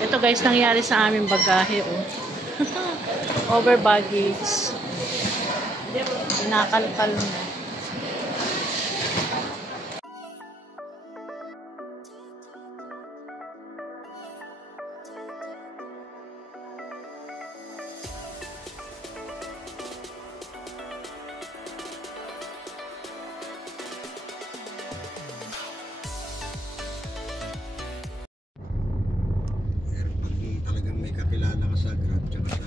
Ito guys, nangyari sa aming bagahe. Oh. Over baggage. Inakalkal na. Kilala ka sa Grab tsaka sa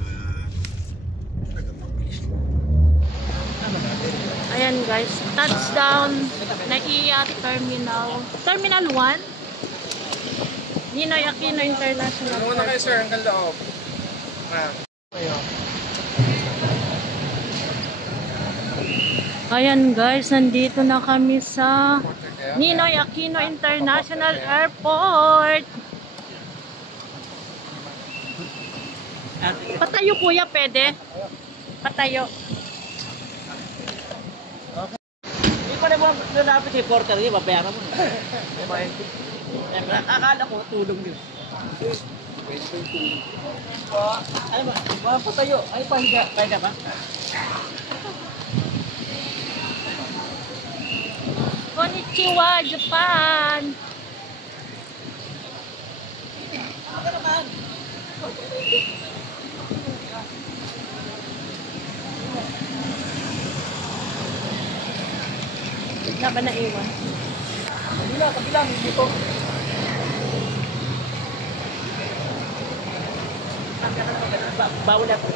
talagang mabilis mo. Ayan guys, touchdown NAIA Terminal 1 Ninoy Aquino International. Muna kayo sir, hanggang loob. Ayan guys, nandito na kami sa Ninoy Aquino International Airport. Patayo kuya, pwede? Patayo. Hindi pa naman lalapit si Porter, di ba? Bayaran mo. Akala ko, tulong yun. Ano ba? Patayo. Ay, pahiga. Pahiga ba? Konnichiwa, Japan! Ano naman? Bigla ba naiwan? Kabilang, dito. Bawal na po.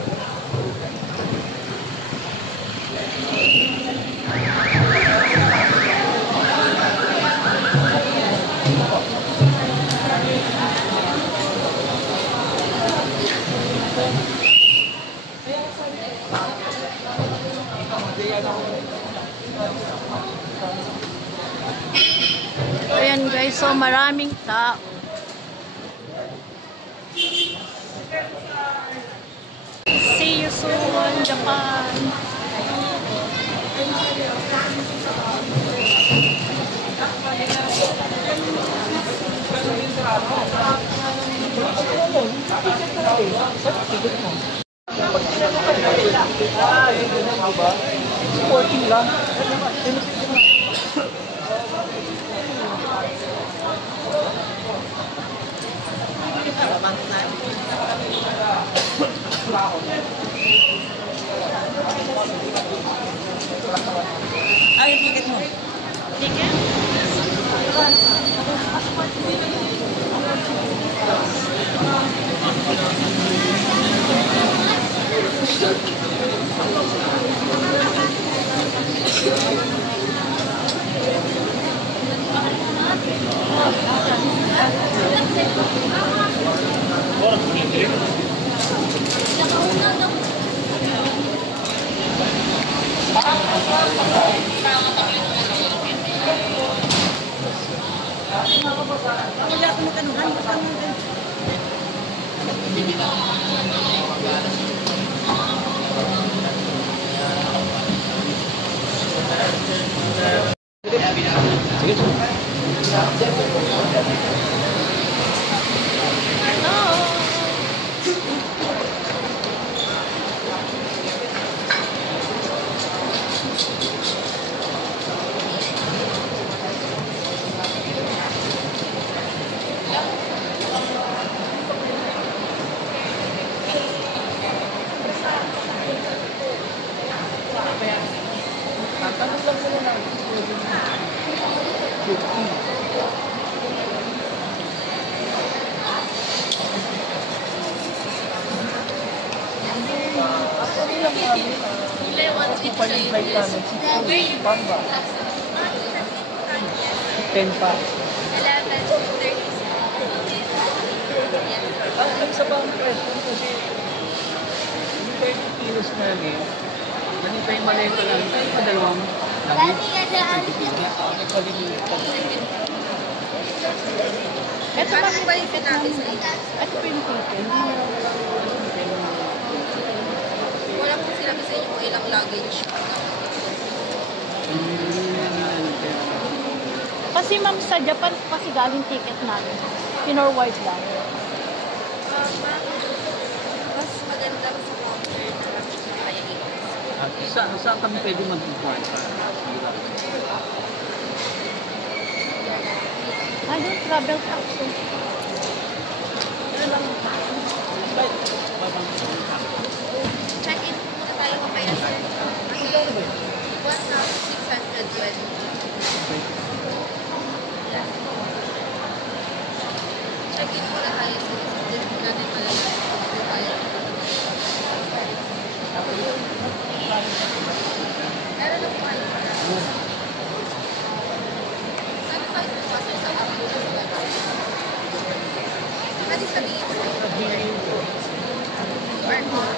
Ayan guys, so maraming tao. See you soon, Japan! Ay, yung ticket mo. Ticket? Ten pa. 11:30. Ang isa pa ang question kasi yung 30 kilos namin, ganito yung maleta lang, tayo pa dalawang lagi. Ito ba yung balikin natin sa ito? Ito pa yung ticket. Wala po sinabi sa inyo kung ilang luggage. Kasi ma'am, sa Japan kasi galing ticket namin. Pinorward lang. Mas maganda sa counter na lang siya kaya i-post. Saan kami pwede mag-import? I don't travel tax. Check-in muna tayo mamaya, sir. Kasi 1,620. Check-in muna tayo, sir. Hindi natin malalaman kung tayo. Meron na po kayo. Sabi pa ito po kasi sa app muna sa website. Pwede sabihin sa QR code. Ilan pa yung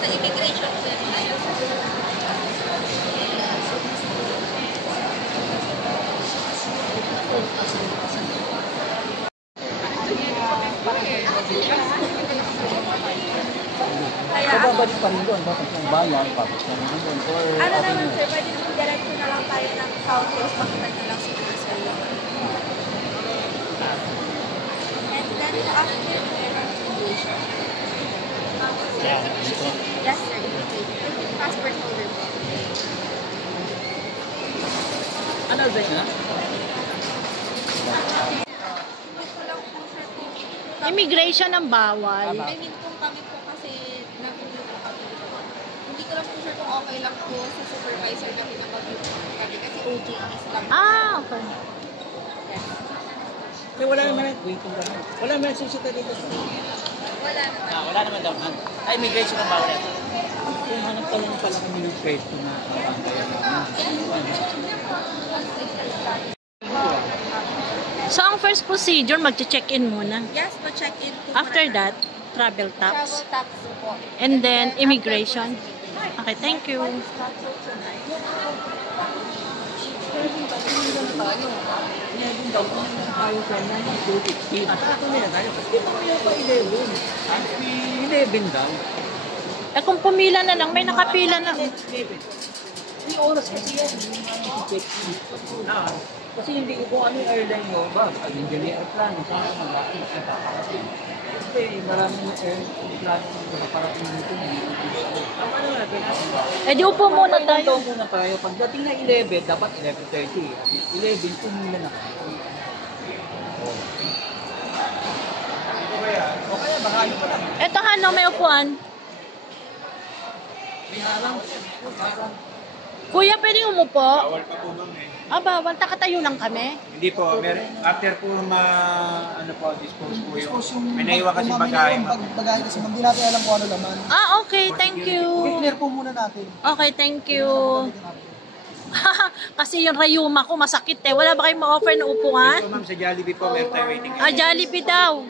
sa immigration po yan. So, babalik pa rin doon. Bakit yung bayan, babalik pa rin doon. Or, Ano naman sir, pwede naman diretso na lang tayo ng Southwest, pakitan na lang siguro sir. And then after immigration. Yes sir, immigration. Passport holder po. ano ba yun? Gusto lang po sir kung Immigration ang bawal. I mean kung kami po kasi nag-review po kami. Hindi ko lang po sure kung okay lang po sa supervisor kami na mag-review kami kasi OJTs lang. Ah, okay. Kasi wala naman, wala naman susita dito. Wala naman. Wala naman daw. Ay, immigration ang bawal. Kung hanap ka lang pala kami ng pwesto na So, ang first procedure, mag-check-in muna. Yes, pa-check-in po. After muna that, travel tayo. tax. Travel tax po. And then, immigration. Okay, thank you. Meron daw kung tayo sa 9-2-15. Ako nila tayo. Kasi mamaya pa 11. 11 daw. Eh, kung pumila na lang, may nakapila na. 11. May oras kasi yan. Kasi hindi ko kung ano yung airline mo ba? Pag hindi yung airplane, saan ka mag-akin? Kasi maraming airplane na parang dito. Tama na natin. Eh, di upo muna Tayo tayo. muna tayo. Pagdating na 11, dapat 11:30. 11, tumula na. O kaya, baka ano pa lang. Eto, Hano, may upuan. May harang. Kuya, pwede umupo? Bawal pa po ma'am eh. Ah, bawal. Takatayo lang kami. Hindi po, after po ano po, dispose po yung, may naiwan kasi bagahe ma'am. Bagahe kasi ma'am, hindi natin alam kung ano laman. Ah, okay. Thank you. I-clear po muna natin. Okay, thank you. Kasi yung rayuma ko masakit eh. Wala ba kayong ma-offer na upuan? So ma'am, sa Jollibee po, meron tayo waiting. Ah, Jollibee daw.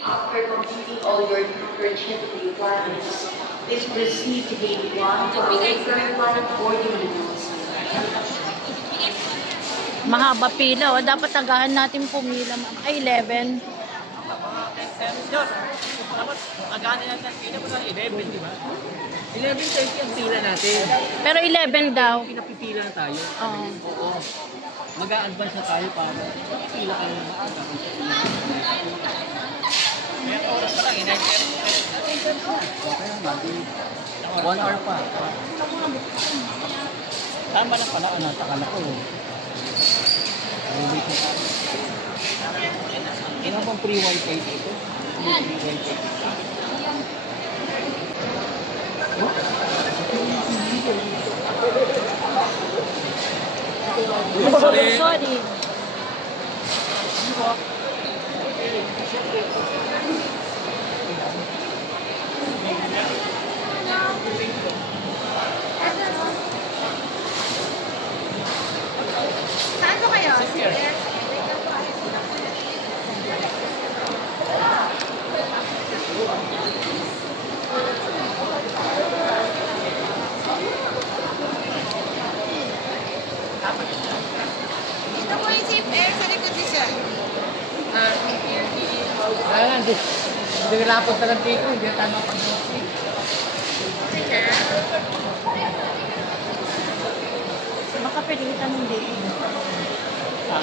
After completing all your purchase requirements, please proceed to gate 1 for waiver line boarding rules. Mahaba pila. O, dapat tagahan natin pumila. Ay, 11. Aganin natin. Pila mo na 11, di ba? 11:30 ang pila natin. Pero 11 daw. Pinapipila na tayo. Oo. Oo. Mag-a-advance na tayo para pila kayo na maaga. May oras pa lang. Okay naman. 1 hour pa. Tama na pala. Ano, takala ko. Wait na tayo. Ina bang free wifi dito? Free wifi. Sorry. Saan po kayo? Ito po yung safe air sa likod ni Sir. Kaya nga, hindi nilapos na lang dito, hindi tayo mapag-doxing. Baka pwede kita nung dito. Ha?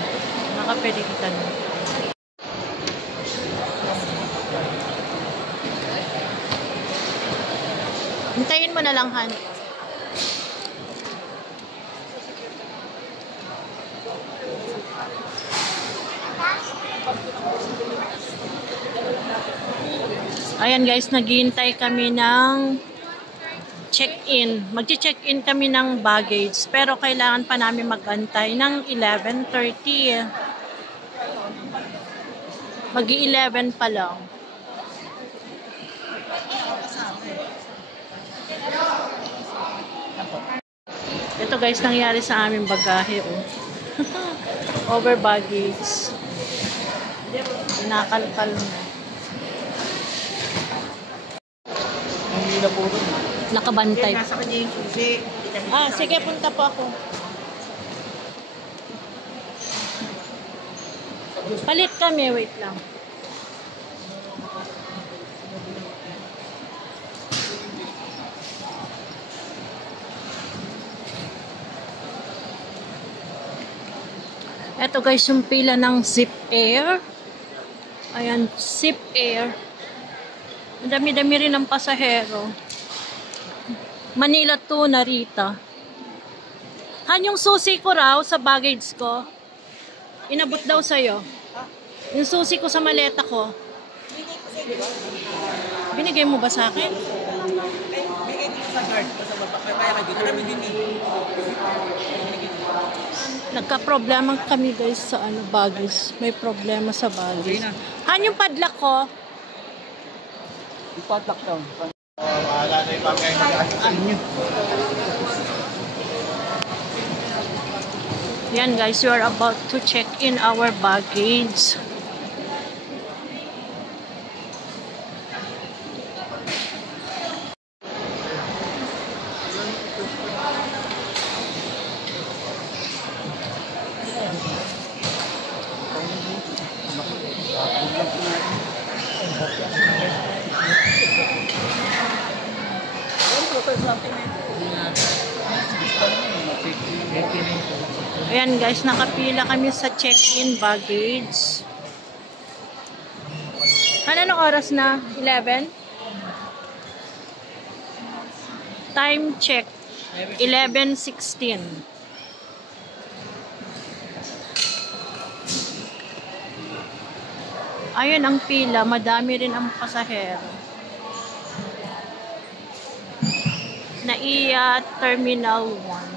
Baka pwede kita nung. Hintayin mo na lang, Han. Ayan guys, naghihintay kami ng check-in. Magche-check-in kami ng baggage. Pero kailangan pa namin mag-antay ng 11:30. Mag-11 pa lang. Ito guys, nangyari sa aming bagahe. Oh. Over baggage. Nakalkal na. Hindi na puro. Nakabantay. Nasa kanya yung susi. Ah, sige, punta po ako. Palit kami, wait lang. Ito guys, yung pila ng Zip Air. Ayan, Zip Air. Ang dami-dami rin ng pasahero. Manila to Narita. Han, yung susi ko raw sa baggage ko, inabot daw sa'yo. Yung susi ko sa maleta ko. Binigay mo ba sa akin? Bigay dito sa guard. Basta kaya ka dito. Alam mo din eh. Nagka-problema kami guys sa baggage. May problema sa baggage. Han, yung padlock ko. Ipatak down. Wala na yung bagay mag-aasikan nyo. Yan guys, we are about to check in our baggage. Ayan guys, nakapila kami sa check-in baggage. Anong oras na? 11? Time check. 11:16. Ayun ang pila. Madami rin ang pasahero. NAIA Terminal 1.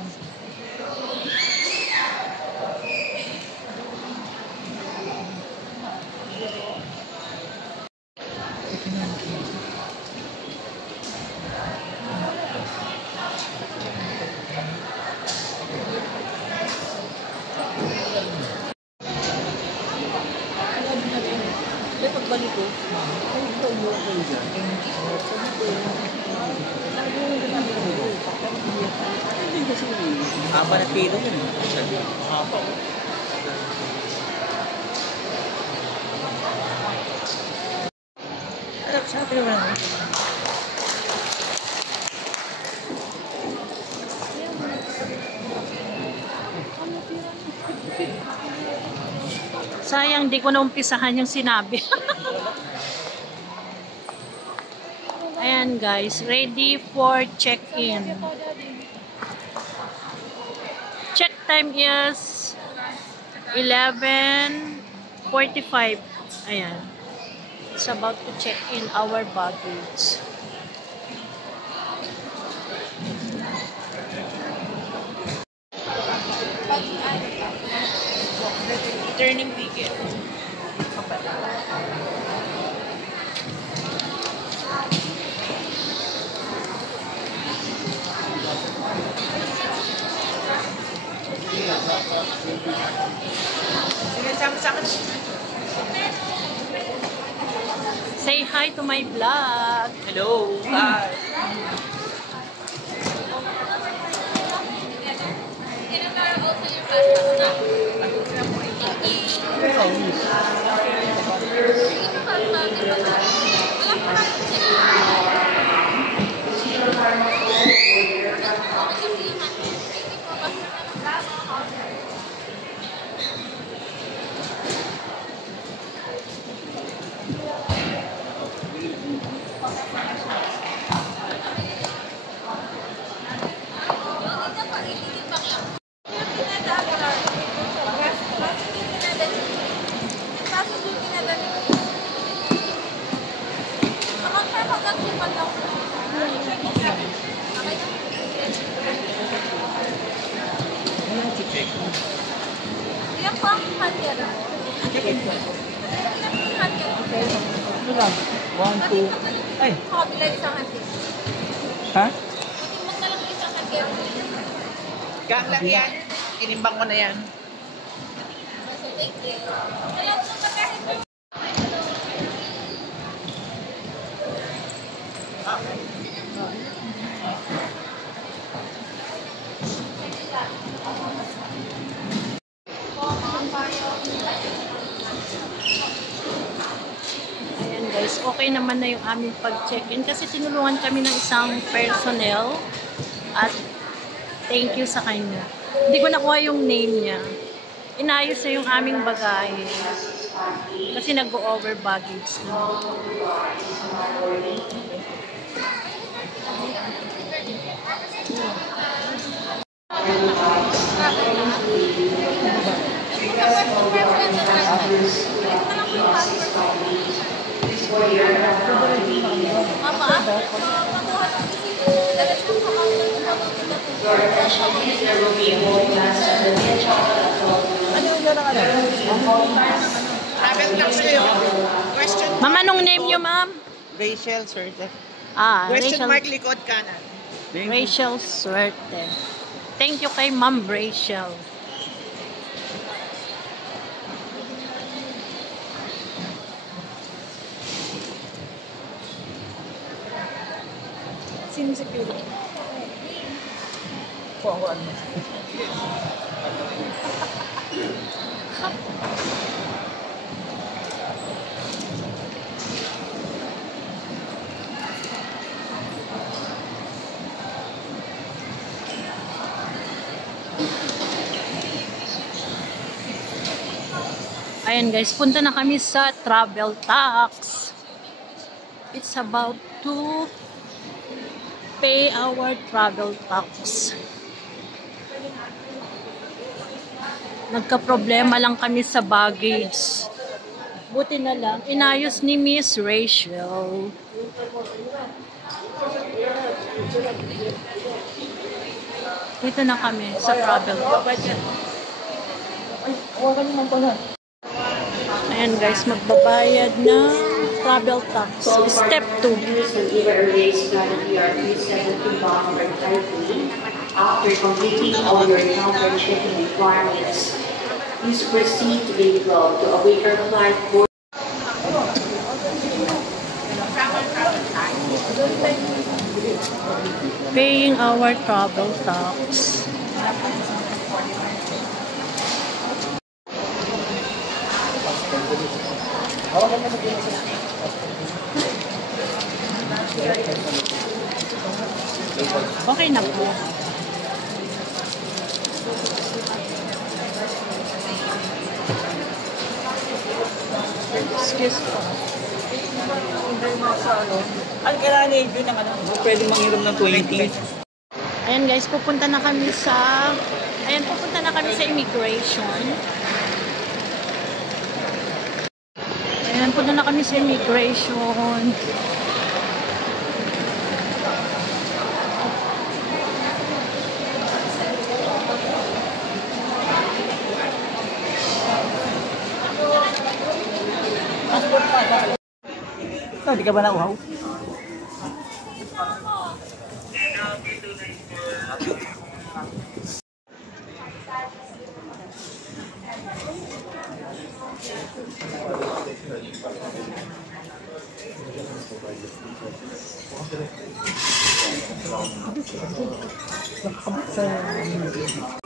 Pagbalik ko, ay ito mo ako dyan. Haba na pilo yun. Haba. Sabi naman. Sayang, di ko na umpisahan yung sinabi. Ayan guys, ready for check-in. Check time is 11:45. Ayan. It's about to check in our baggage. Turning ticket. Say hi to my vlog. Hello. Hi. Can I also your Ano lang? 1, 2. Ay. Kabila isang handin. Ha? Itimbang na lang isang handin. Gang lang yan. Inimbang ko na yan. So, thank you. Kailan po magkahit? Ayan guys, okay naman na yung aming pag-check-in kasi tinulungan kami ng isang personnel at thank you sa kanya. Hindi ko nakuha yung name niya. Inayos na yung aming bagahe kasi nag-over baggage na. Travel tax kayo. Question Ma'am, anong name niyo, ma'am? Rachel, sir. Rachel, Question mark likod kanan. Rachel Suerte. Thank you kay Ma'am Rachel. Sino security? Ayan guys, punta na kami sa travel tax. It's about to pay our travel tax. Nagka-problema lang kami sa baggage. Buti na lang, inayos ni Miss Rachel. Dito na kami sa travel tax. Ayan guys, magbabayad ng travel tax. Step 2. After completing all your counter checking requirements, please proceed to Gate 12 to await your flight for Paying our travel tax. Okay na po. Excuse po. Ano kailangan i-review ng ano? Pwede manghiram ng 20. Ayan guys, pupunta na kami sa immigration. Ayan, punta na kami sa immigration. Di ka ba nauhaw? Nakakabot sa